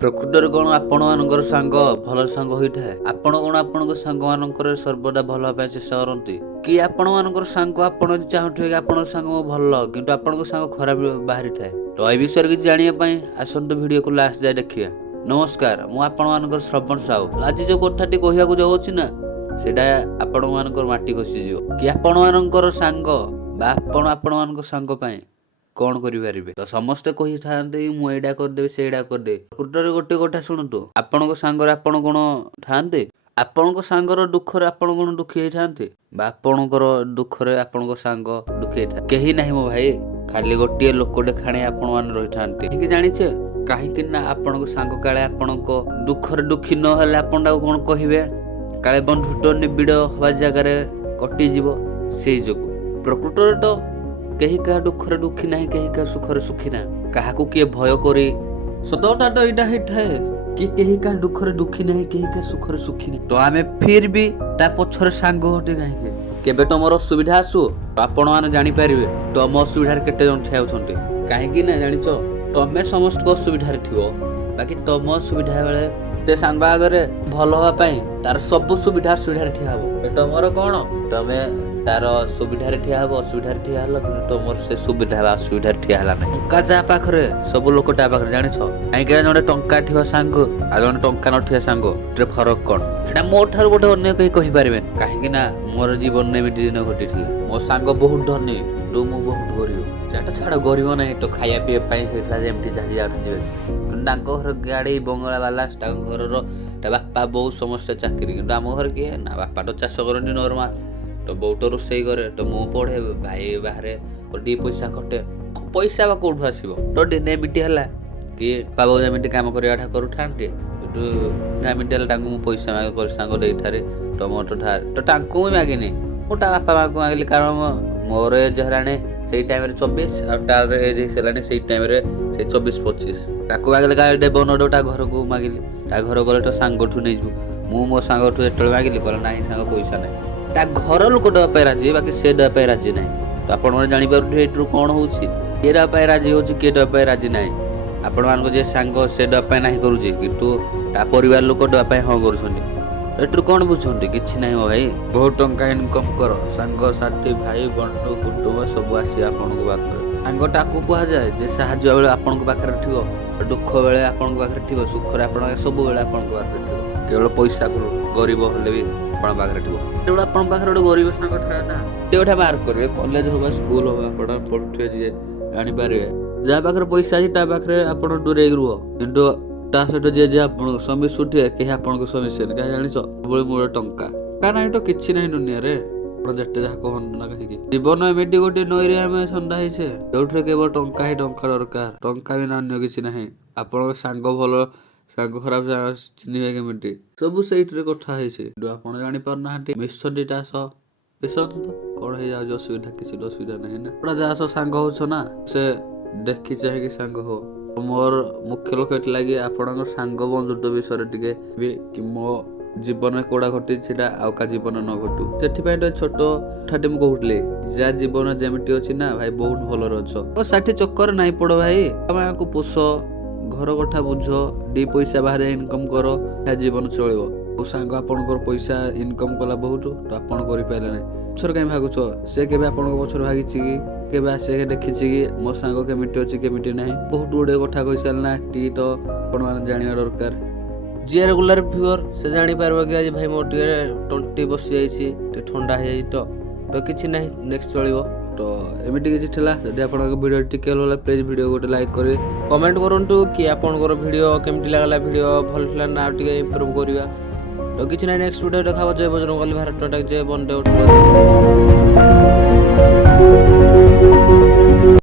ପ୍ରକୃତରେ କଣ ଆପଣ ମାନଙ୍କର ସାଙ୍ଗ ଭଲ ସାଙ୍ଗ ହୋଇଥାଏ? ଆପଣ କଣ ଆପଣଙ୍କ ସାଙ୍ଗ ମାନଙ୍କର ସର୍ବଦା ଭଲ ହେବା ପାଇଁ ଚେଷ୍ଟା କରନ୍ତି କି ଆପଣ ମାନଙ୍କର ସାଙ୍ଗ ଆପଣ ଚାହୁଁଥିବେ କି ଆପଣଙ୍କ ସାଙ୍ଗ ଭଲ କିନ୍ତୁ ଆପଣଙ୍କ ସାଙ୍ଗ ଖରାପ ବାହାରିଥାଏ? ତ ଏ ବିଷୟରେ କିଛି ଜାଣିବା ପାଇଁ ଆସନ୍ତୁ ଭିଡିଓକୁ ଲାଷ୍ଟ ଯାଏ ଦେଖିବା। ନମସ୍କାର, ମୁଁ ଆପଣ ମାନଙ୍କର ଶ୍ରବଣ ସାହୁ। ଆଜି ଯୋଉ କଥାଟି କହିବାକୁ ଯାଉଛି ନା ସେଇଟା ଆପଣ ମାନଙ୍କର ମାଟି ଖସିଯିବ କି ଆପଣ ମାନଙ୍କର ସାଙ୍ଗ ବା ଆପଣ ମାନଙ୍କ ସାଙ୍ଗ ପାଇଁ କଣ କରିପାରିବେ। ତ ସମସ୍ତେ କହିଥାନ୍ତି ମୁଁ ଏଇଟା କରିଦେବି ସେଇଟା କରିଦେବି। ପ୍ରକୃତରେ ଗୋଟେ କଥା ଶୁଣନ୍ତୁ, ଆପଣଙ୍କ ସାଙ୍ଗରେ ଆପଣ କଣ ଥାଆନ୍ତି? ଆପଣଙ୍କ ସାଙ୍ଗର ଦୁଃଖରେ ଆପଣ କଣ ଦୁଃଖୀ ହେଇଥାନ୍ତି ବା ଆପଣଙ୍କର ଦୁଃଖରେ ଆପଣଙ୍କ ସାଙ୍ଗ ଦୁଃଖୀ ହେଇଥାଏ? କେହି ନାହିଁ ମୋ ଭାଇ, ଖାଲି ଗୋଟିଏ ଲୋକଟେ ଖାଣି ଆପଣ ମାନେ ରହିଥାନ୍ତି। ଠିକ ଜାଣିଛେ କାହିଁକି ନା ଆପଣଙ୍କ ସାଙ୍ଗ କାଳେ ଆପଣଙ୍କ ଦୁଃଖରେ ଦୁଃଖୀ ନହେଲେ ଆପଣ ତାକୁ କଣ କହିବେ, କାଳେ ବନ୍ଧୁତ୍ୱ ନିବିଡ଼ ହବା ଜାଗାରେ କଟିଯିବ। ସେଇ ଯୋଗୁଁ ପ୍ରକୃତରେ ତ କେହି କାହା ଦୁଃଖରେ ଦୁଃଖୀ ନାହିଁ, କେହି କାହା ସୁଖରେ ସୁଖୀ ନାହିଁ। କାହାକୁ କିଏ ଭୟ କରି ସତଟା ତ ଏଇଟା ହେଇଥାଏ କି କେହି କାହା ଦୁଃଖରେ ଦୁଃଖୀ ନାହିଁ, କେହି କାହା ସୁଖରେ ସୁଖୀ ନାହିଁ। ତ ଆମେ ଫିର ବି ତା ପଛରେ ସାଙ୍ଗ ହଟେ କାହିଁକି? କେବେ ତମର ଅସୁବିଧା ଆସୁ ଆପଣ ମାନେ ଜାଣିପାରିବେ ତମ ଅସୁବିଧାରେ କେତେ ଜଣ ଠିଆ ହେଉଛନ୍ତି। କାହିଁକି ନା ଜାଣିଛ ତମେ ସମସ୍ତଙ୍କ ଅସୁବିଧାରେ ଥିବ, ବାକି ତମ ଅସୁବିଧା ବେଳେ ସେ ସାଙ୍ଗ ଆଗରେ ଭଲ ହବା ପାଇଁ ତାର ସବୁ ସୁବିଧାରେ ଠିଆ ହବ। ତମର କଣ, ତମେ ତାର ସୁବିଧାରେ ଠିଆ ହବ, ଅସୁବିଧାରେ ଠିଆ ହେଲା, କିନ୍ତୁ ତମର ସେ ସୁବିଧା ବା ଅସୁବିଧାରେ ଠିଆ ହେଲା ନାହିଁ। ଟଙ୍କା ଯାହା ପାଖରେ ସବୁ ଲୋକ ତା ପାଖରେ, ଜାଣିଛ କାହିଁକି ନା ଜଣେ ଟଙ୍କା ଥିବା ସାଙ୍ଗ ଆଉ ଜଣେ ଟଙ୍କା ନଥିବା ସାଙ୍ଗ ଏଥିରେ ଫରକ କଣ? ସେଟା ମୋ ଠାରୁ ଗୋଟେ ଅନ୍ୟ କେହି କହିପାରିବେନି। କାହିଁକି ନା ମୋର ଜୀବନରେ ଏମିତି ଦିନ ଘଟିଥିଲା। ମୋ ସାଙ୍ଗ ବହୁତ ଧନୀ କିନ୍ତୁ ମୁଁ ବହୁତ ଗରିବ। ସେଟା ଛାଡ, ଗରିବ ନାହିଁ ତ ଖାଇବା ପିଇବା ପାଇଁ ହେଇଥିଲା ଯେମିତି ଯାହା ଯାଉଥିବେ, କିନ୍ତୁ ତାଙ୍କ ଘର ଗାଡି ବଙ୍ଗଳା ବାଲା, ତାଙ୍କ ଘରର ତା ବାପା ବୋଉ ସମସ୍ତେ ଚାକିରି, କିନ୍ତୁ ଆମ ଘରେ କିଏ ନା, ବାପା ତ ଚାଷ କରନ୍ତି ନର୍ମାଲ, ତ ବୋଉ ତ ରୋଷେଇ କରେ, ତ ମୁଁ ପଢେ, ଭାଇ ବାହାରେ ଦି ପଇସା ଖଟେ। ପଇସା ବା କୋଉଠୁ ଆସିବ? ତ ଦିନେ ଏମିତି ହେଲା କି ବାବା ଯେମିତି କାମ କରିବାଟା କରୁଥାନ୍ତି, କିନ୍ତୁ ଏମିତି ହେଲା ତାଙ୍କୁ ମୁଁ ପଇସା ମାଗି ସାଙ୍ଗ ଦେଇଠାରେ ତ ମୋର ତ ଧାର, ତ ତାଙ୍କୁ ମୁଁ ମାଗିନି, ମୁଁ ତା ବାପା ମାଙ୍କୁ ମାଗିଲି। କାରଣ ମୋର ଏଜ୍ ହେଲାଣି ସେଇ ଟାଇମରେ 24 ଆଉ ତାର ଏଜ୍ ହେଇସାରିଲାଣି ସେଇ ଟାଇମରେ ସେଇ 24-25। ତାକୁ ମାଗିଲେ କାଳେ ଦେବ ନଦେବ, ତା ଘରକୁ ମାଗିଲି, ତା ଘର ଗଲେ ତ ସାଙ୍ଗଠୁ ନେଇଯିବୁ। ମୁଁ ମୋ ସାଙ୍ଗଠୁ ଯେତେବେଳେ ମାଗିଲି କହିଲେ ନାହିଁ ସାଙ୍ଗ ପଇସା ନାହିଁ। ତା ଘର ଲୋକ ଦେବା ପାଇଁ ରାଜି, ବାକି ସେ ଦେବା ପାଇଁ ରାଜି ନାହିଁ। ତ ଆପଣମାନେ ଜାଣିପାରୁଥିବେ ଏଇଥିରୁ କଣ ହଉଛି, କିଏ ଦେବା ପାଇଁ ରାଜି ହଉଛି, କିଏ ଦେବା ପାଇଁ ରାଜି ନାହିଁ। ଆପଣମାନଙ୍କ ଯେ ସାଙ୍ଗ ସେ ଦେବା ପାଇଁ ନାହିଁ କରୁଛି, କିନ୍ତୁ ତା ପରିବାର ଲୋକ ଦେବା ପାଇଁ ହଁ କରୁଛନ୍ତି। ଏଥିରୁ କଣ ବୁଝନ୍ତି? କିଛି ନାହିଁ ମୋ ଭାଇ। ବହୁତ ଟଙ୍କା ଇନକମ୍ କର, ସାଙ୍ଗସାଥି ଭାଇ ବନ୍ଧୁ କୁଟୁମ୍ବ ସବୁ ଆସିବେ ଆପଣଙ୍କ ପାଖରେ। ସାଙ୍ଗ ତାକୁ କୁହାଯାଏ ଯେ ସାହାଯ୍ୟ ବେଳେ ଆପଣଙ୍କ ପାଖରେ ଥିବ, ଦୁଃଖ ବେଳେ ଆପଣଙ୍କ ପାଖରେ ଥିବ, ସୁଖରେ ଆପଣଙ୍କ ସବୁବେଳେ ଆପଣଙ୍କ ପାଖରେ ଥିବ। କେବଳ ପଇସାକୁ ଗରିବ ହେଲେ ବି ଆପଣଙ୍କ ପାଖରେ ଥିବ। ସେତେବେଳେ ଆପଣଙ୍କ ପାଖରେ ଗୋଟେ ଗରିବ ସାଙ୍ଗ ଥାଏ ନା, ସେ ଗୋଟେ ମାର୍କ କରିବେ, କଲେଜ ହଉ ବା ସ୍କୁଲ ହଉ ଆପଣ ପଢୁଥିବେ ଯିଏ ଜାଣିପାରିବେ ଯାହା ପାଖରେ ପଇସା ଅଛି ତା ପାଖରେ ଆପଣ ଦୂରେଇକି ରୁହ, କିନ୍ତୁ ତା ସହିତ ଯିଏ ଆପଣଙ୍କ ସହ ମିଶୁଥିବେ କେହି ଆପଣଙ୍କ ସହ ମିଶେନି। କାହିଁ ଜାଣିଛ? ସବୁବେଳେ ମୋର ଟଙ୍କା ନାହିଁ ତ କିଛି ନାହିଁ ଦୁନିଆରେ। ଯେତେ ଯାହା କହନ୍ତୁ ନା କାହିଁକି, ଜୀବନ ଏମିତି ଗୋଟେ ନଈରେ ଆମେ ଛନ୍ଦା ହେଇଛେ ଯୋଉଥିରେ କେବଳ ଟଙ୍କା ହିଁ ଟଙ୍କା ଦରକାର, ଟଙ୍କା ବିନା ଅନ୍ୟ କିଛି ନାହିଁ। ଆପଣଙ୍କ ସାଙ୍ଗ ଭଲ ସାଙ୍ଗ ଖରାପ ଚିହ୍ନିବେ କେମିତି? ସବୁ ସେଇଥିରେ କଥା ହେଇଛି, କିନ୍ତୁ ଆପଣ ଜାଣିପାରୁନାହାନ୍ତି। ମିଶନ୍ତି ତା ସହ, ମିଶନ୍ତୁ କଣ ହେଇଯାଉଛି ଅସୁବିଧା? କିଛି ତ ଅସୁବିଧା ନାହିଁ ନା। ଆପଣ ଯାହା ସହ ସାଙ୍ଗ ହଉଛ ନା ସେ ଦେଖି ଚାହିଁକି ସାଙ୍ଗ ହଉ। ମୋର ମୁଖ୍ୟ ଲକ୍ଷ୍ୟ ଏଥିଲା କି ଆପଣଙ୍କ ସାଙ୍ଗ ବନ୍ଧୁତ୍ୱ ବିଷୟରେ ଟିକେ କି ମୋ ଜୀବନରେ କୋଉଟା ଘଟିଛି ସେଟା ଆଉ କାହା ଜୀବନ ନ ଘଟୁ। ସେଥିପାଇଁ ତ ଛୋଟ କଥାଟେ ମୁଁ କହୁଥିଲି, ଯାହା ଜୀବନ ଯେମିତି ଅଛି ନା ଭାଇ ବହୁତ ଭଲରେ ଅଛ। ଷାଠି ଚକ୍କର ନାଇଁ ପଡ ଭାଇ, ତମେ ଆଙ୍କୁ ପୋଷ, ଘର କଥା ବୁଝ, ଦି ପଇସା ବାହାରେ ଇନକମ୍ କର, ଜୀବନ ଚଳିବ। ସାଙ୍ଗ ଆପଣଙ୍କର ପଇସା ଇନକମ୍ କଲା ବହୁତ, ତ ଆପଣ କରିପାରିଲେ ନାହିଁ, ପଛରେ କାହିଁ ଭାଗୁଛ? ସେ କେବେ ଆପଣଙ୍କ ପଛରେ ଭାଗିଛି କି? କେବେ ଆସିକି ଦେଖିଛି କି ମୋ ସାଙ୍ଗ କେମିତି ଅଛି କେମିତି ନାହିଁ? ବହୁତ ଗୁଡେ କଥା କହିସାରିଲା ଟି, ତ ଆପଣ ମାନେ ଜାଣିବା ଦରକାର। ଯିଏ ରେଗୁଲାର ଭିଉଅର ସେ ଜାଣିପାରିବ କି ଆଜି ଭାଇ ମୋର ଟିକେ ତଣ୍ଟି ବସିଯାଇଛି, ଟିକେ ଥଣ୍ଡା ହେଇଯାଇଛି, ତ କିଛି ନାହିଁ, ନେକ୍ସଟ ଚଳିବ। ତ ଏମିତି କିଛି ଥିଲା। ଯଦି ଆପଣଙ୍କ ଭିଡ଼ିଓ ଟିକେ ଭଲ ପ୍ଲିଜ୍ ଭିଡ଼ିଓ ଗୋଟେ ଲାଇକ୍ କରିବେ, କମେଣ୍ଟ କରନ୍ତୁ କି ଆପଣଙ୍କର ଭିଡ଼ିଓ କେମିତି ଲାଗିଲା, ଭିଡ଼ିଓ ଭଲ ଥିଲା ନା ଆଉ ଟିକେ ଇମ୍ପ୍ରୁଭ୍ କରିବା। ତ କିଛି ନାହିଁ, ନେକ୍ସଟ ଭିଡ଼ିଓ ଦେଖାବ। ଜୟ ବଜରଙ୍ଗବଲି, ଭାରତ ମାତା କି ଜୟ, ବନ୍ଦେ ଉତ୍କଳ।